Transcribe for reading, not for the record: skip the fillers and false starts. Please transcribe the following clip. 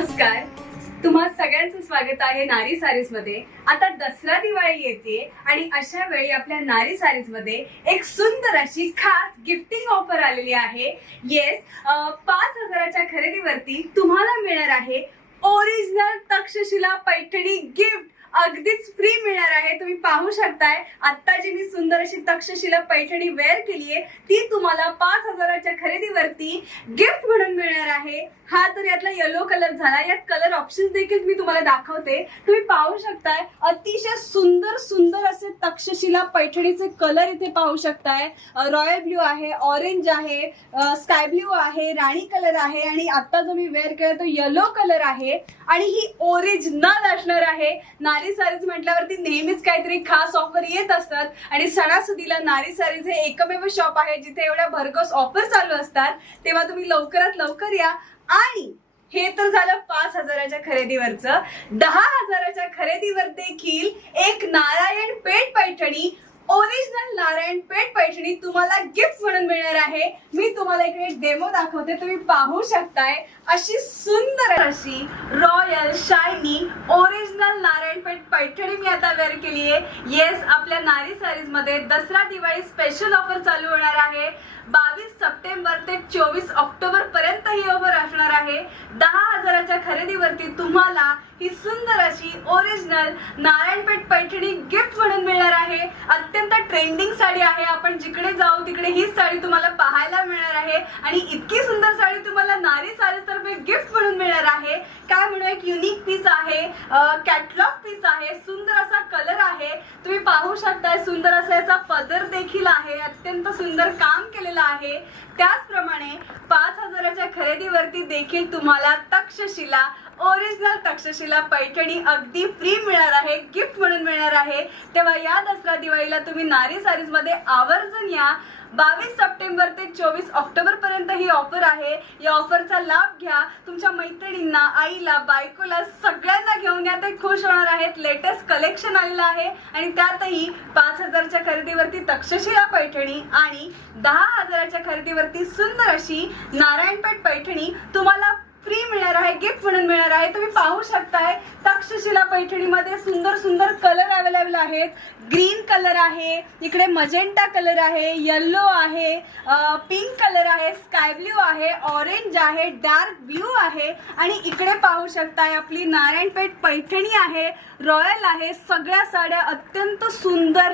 नमस्कार, तुम्हा सगळ्यांचं स्वागत आहे नारी सारीज मध्ये। आता दसरा दिवाळी येते आणि अशा वेळी आपल्या नारी सारीज मध्ये एक सुंदर अशी खास गिफ्टिंग ऑफर आलेली आहे। येस, 5,000च्या खरेदीवरती तुम्हाला मिळणार आहे ओरिजिनल तक्षशिला पैठणी गिफ्ट अगदीच फ्री मिळणार आहे। तुम्ही पाहू शकताय आता जी मी सुंदर अशी तक्षशिला पैठणी वेअर केली आहे ती तुम्हाला 5,000च्या खरेदीवरती गिफ्ट म्हणून मिळणार आहे। हा तर यातला येलो कलर झाला। यात कलर ऑप्शन्स देखील मी तुम्हाला दाखवते। तुम्ही पाहू शकताय अतिशय सुंदर सुंदर असे तक्षशिला पैठणीचे कलर इथे पाहू शकताय। रॉयल ब्ल्यू आहे, ऑरेंज आहे, स्काय ब्ल्यू आहे, राणी कलर आहे आणि आता जो मी वेअर केला तो येलो कलर आहे आणि ही ओरिजिनल असणार आहे। नारी सारीज म्हटल्यावरती नेहमीच काहीतरी खास ऑफर येत असतात आणि सणासुदीला नारी सारीज हे एकमेव शॉप आहे जिथे एवढ्या भरघोस ऑफर चालू असतात। तेव्हा तुम्ही लवकरात लवकर या। आणि हे तर झालं 5,000च्या खरेदीवरचं। 10,000च्या खरेदीवर देखील एक नारायण पेठ पैठणी ओरिजिनल नारायण पेठ पैठणी तुम्हाला गिफ्ट म्हणून मिळणार आहे। मी तुम्हाला इकडे डेमो दाखवते, तुम्ही पाहू शकताय अशी सुंदर अशी रॉयल शायनिंग ओरिजिनल नारायण पेठ पैठणी मी आता वेअर केली आहे। येस, आपल्या नारी सारीज मध्ये दसरा दिवाळी स्पेशल ऑफर चालू होणार आहे। 22 सप्टेंबर ते 24 ऑक्टोबर पर्यंत ही ऑफर असणार आहे। 10,000च्या खरेदीवरती तुम्हाला ही सुंदर अशी ओरिजिनल नारायणपेठ पैठणी गिफ्ट म्हणून मिळणार आहे। अत्यंत ट्रेंडिंग साडी आहे, आपण जिकडे जाऊ तिकडे ही साडी तुम्हाला पाहायला मिळणार आहे आणि इतकी सुंदर साडी तुम्हाला नारी सारीज तर्फे गिफ्ट म्हणून मिळणार आहे। काय म्हणू, एक युनिक पीस आहे, कॅटलॉग पीस आहे, सुंदर असा कलर आहे, तुम्ही पाहू शकताय सुंदर असा याचा पदर देखील आहे, अत्यंत सुंदर काम केलेलं आहे। त्याचप्रमाणे 5,000च्या खरेदीवरती देखील तुम्हाला तक्षशिला ओरिजिनल तक्षशिला पैठणी अगदी फ्री मिळणार आहे, गिफ्ट म्हणून मिळणार आहे। तेव्हा या दसरा दिवाळीला तुम्ही नारी सारीज मध्ये आवर्जून या। 22 सप्टेंबर ते 24 ऑक्टोबर पर्यंत ही ऑफर आहे। या ऑफरचा लाभ घ्या, तुमच्या मैत्रिणींना, आईला, बायकोला सगळ्यांना घेऊन या, ते खुश होणार आहेत। लेटेस्ट कलेक्शन आलेलं आहे आणि त्यातही 5,000च्या खरेदीवरती तक्षशिला पैठणी आणि 10,000च्या खरेदीवरती सुंदर अशी नारायणपेठ पैठणी तुम्हाला फ्री मिळणार आहे, गिफ्ट म्हणून मिळणार आहे। तुम्ही पाहू शकताय तक्षशिला पैठणी मध्ये सुंदर सुंदर कलर अवेलेबल आहेत। ग्रीन कलर आहे, इकडे मजेंटा कलर आहे, येलो आहे, पिंक कलर आहे, स्काय ब्ल्यू आहे, ऑरेंज आहे, डार्क ब्ल्यू आहे आणि इकडे पाहू शकताय आपली नारायणपेठ पैठणी आहे, रॉयल आहे। सगळ्या साड्या अत्यंत सुंदर